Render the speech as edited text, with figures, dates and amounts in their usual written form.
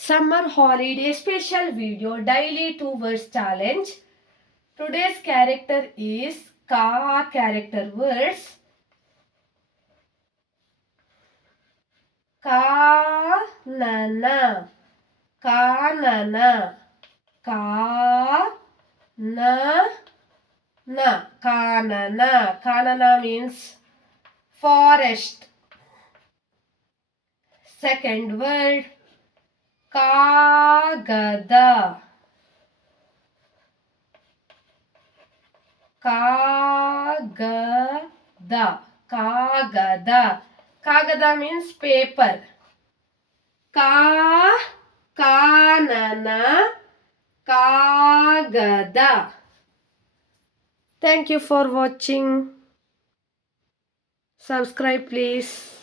Summer holiday special video daily 2 words challenge. Today's character is ka character words. Kanana, kanana, kanana means forest. Second word, kagada, kagada means paper. Kanana, kagada. Thank you for watching. Subscribe please.